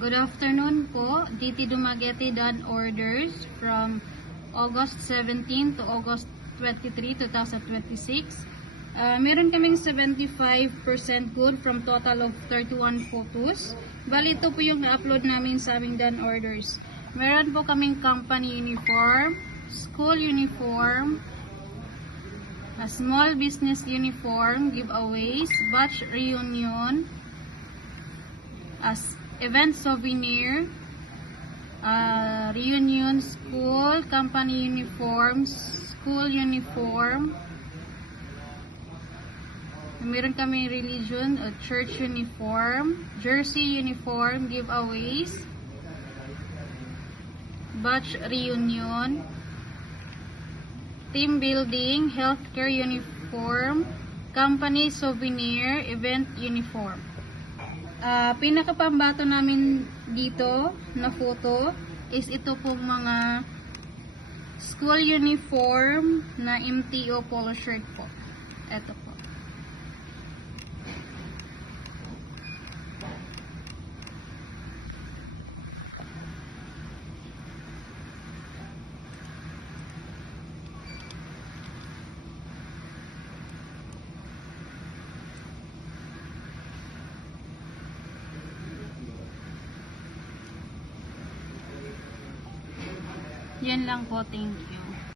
Good afternoon po. DT Dumaguete done orders from August 17 to August 23, 2026. Meron kaming 75% good from total of 31 photos. Bali, ito po yung na-upload namin sa aming done orders. Meron po kaming company uniform, school uniform, a small business uniform, giveaways, batch reunion, as event souvenir, reunion, school, company uniforms, school uniform. Meron kami religion, church uniform, jersey uniform, giveaways, batch reunion, team building, healthcare uniform, company souvenir, event uniform. Pinakapambato namin dito na photo is ito pong mga school uniform na MTO polo shirt po. Ito po. Yan lang po, thank you.